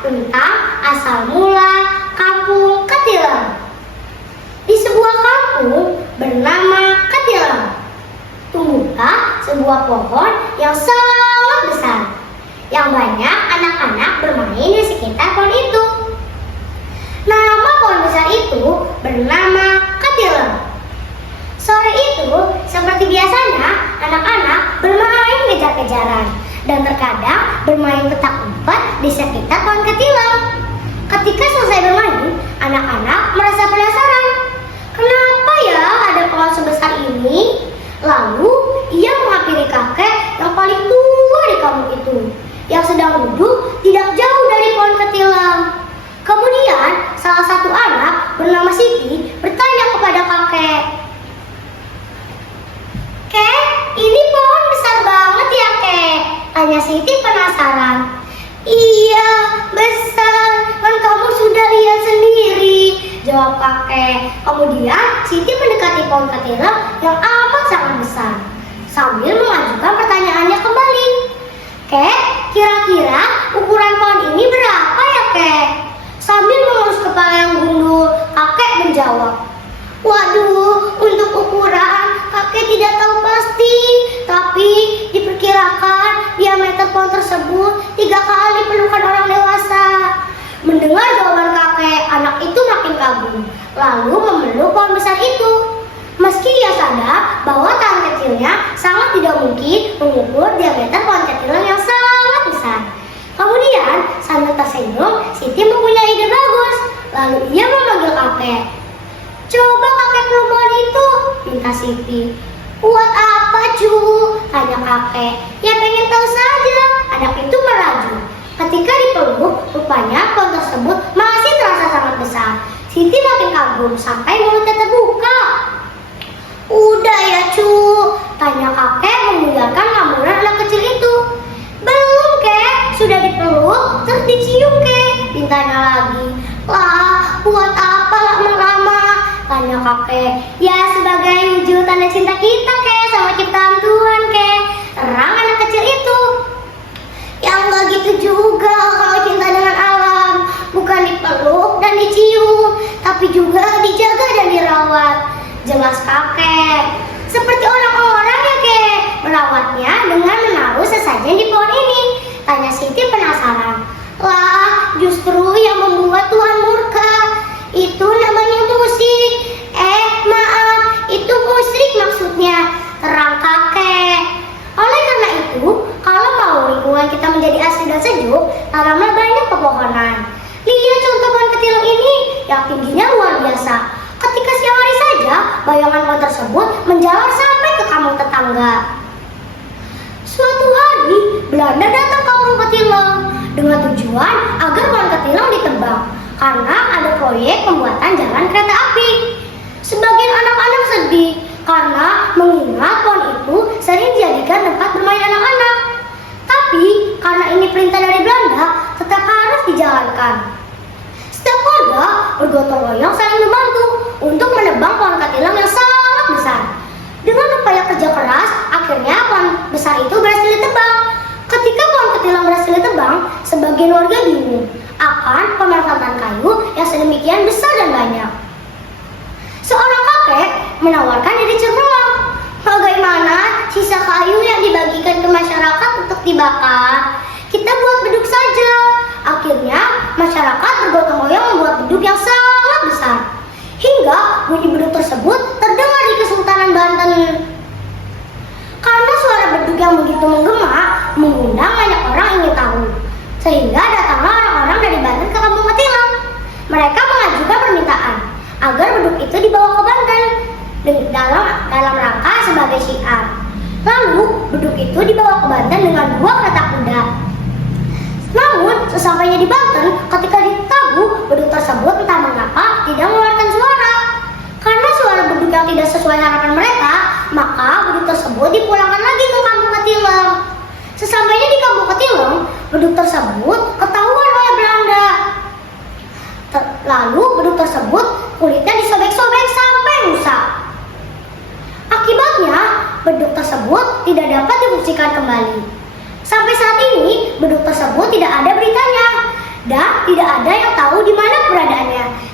tentang asal mula Kampung Ketilang. Di sebuah kampung bernama Ketilang, tumbuhlah sebuah pohon yang sangat besar, yang banyak anak-anak bermain di sekitar pohon itu. Nama pohon besar itu bernama Ketilang. Sore itu, seperti biasanya, anak-anak bermain kejar-kejaran dan terkadang bermain petak umpet di sekitar pohon ketilang. Ketika selesai bermain, anak-anak merasa penasaran. Kenapa ya ada pohon sebesar ini? Lalu ia menghampiri kakek yang paling tua di kampung itu, yang sedang duduk tidak jauh dari pohon ketilang. Kemudian salah satu anak bernama Siti bertanya kepada kakek, "Kek, ini pohon besar banget ya, Kek?" tanya Siti penasaran. "Iya, besar, kan kamu sudah lihat sendiri," jawab kakek. Kemudian Siti mendekati pohon ketilang yang amat sangat besar, sambil mengajukan pertanyaannya kembali. "Kek, kira-kira ukuran pohon ini berapa ya, Kek?" Sambil mengelus kepala yang gundul, kakek menjawab, "Waduh, untuk ukuran kakek tidak tahu pasti, tapi diperkirakan diameter pohon tersebut 3 kali pelukan orang dewasa." Mendengar jawaban kakek, anak itu makin kagum, lalu memeluk pohon besar itu. Meski dia sadar bahwa tangan kecilnya sangat tidak mungkin mengukur diameter pohon ketilang yang sangat besar. Kemudian, sambil tersenyum, Siti mempunyai ide bagus. Lalu ia memanggil kakek. "Coba kakek peluk pohon itu," minta Siti. "Buat apa, Cu?" tanya kakek. "Ya pengen tahu saja." Anak itu merajuk. Ketika dipeluk, rupanya pohon tersebut masih terasa sangat besar. Siti makin kagum sampai mulutnya terbuka. "Udah ya, Cu?" tanya kakek membiarkan lamunan anak kecil itu. "Belum, Kek. Sudah dipeluk, terus dicium, Kek," mintanya lagi. "Lah, buat apa lama-lama?" tanya kakek. "Ya sebagai wujud tanda cinta kita, Kek, sama ciptaan Tuhan, Kek," terang anak kecil itu. "Ya enggak gitu juga kalau cinta dengan alam, bukan dipeluk dan dicium, tapi juga dijaga dan dirawat," jelas kakek. "Seperti orang-orang ya, Kek, merawatnya dengan menaruh sesajen di pohon ini," tanya Siti penasaran. "Lah, justru yang membuat Tuhan murka itu namanya musik." Maaf, itu musrik maksudnya," terang kakek. Oleh karena itu, kalau mau lingkungan kita menjadi asri dan sejuk, tanamlah banyak pepohonan. Lihat contoh pohon ketilang ini yang tingginya luar biasa. Ketika siang hari saja, bayangan pohon tersebut menjalar sampai ke kampung tetangga. Suatu hari, Belanda datang ke kampung Ketilang dengan tujuan agar pohon ketilang ditebang karena ada proyek pembuatan jalan kereta api. Sebagian anak-anak sedih karena mengingat pohon itu sering dijadikan tempat bermain anak-anak. Tapi karena ini perintah dari Belanda, tetap harus dijalankan. Setiap warga bergotong royong saling membantu untuk menebang pohon ketilang yang sangat besar. Dengan upaya kerja keras, akhirnya pohon besar itu berhasil ditebang. Ketika pohon ketilang berhasil ditebang, sebagian warga bingung akan pemanfaatan kayu yang sedemikian besar dan banyak. Seorang kakek menawarkan ide cemerlang. "Bagaimana sisa kayu yang dibagikan ke masyarakat untuk dibakar? Kita buat beduk saja." Akhirnya masyarakat bergotong royong membuat beduk yang sangat besar, hingga bunyi beduk tersebut terdengar di Kesultanan Banten. Karena suara beduk yang begitu menggema mengundang banyak orang ingin tahu, sehingga datanglah orang-orang dari Banten ke kampung Ketilang. Mereka mengajukan permintaan agar beduk itu dibawa ke Banten dalam rangka sebagai syiar. Lalu beduk itu dibawa ke Banten dengan 2 kereta kuda. Namun sesampainya di Banten, ketika ditabuh, beduk tersebut entah mengapa tidak mengeluarkan suara. Karena suara beduk yang tidak sesuai harapan mereka, maka beduk tersebut dipulangkan lagi ke kampung Ketilang. Sesampainya di kampung Ketilang, beduk tersebut ketahuan oleh Belanda. Lalu beduk tersebut kulitnya disobek-sobek sampai rusak. Akibatnya, beduk tersebut tidak dapat difungsikan kembali. Sampai saat ini, beduk tersebut tidak ada beritanya. dan tidak ada yang tahu di mana keberadaannya.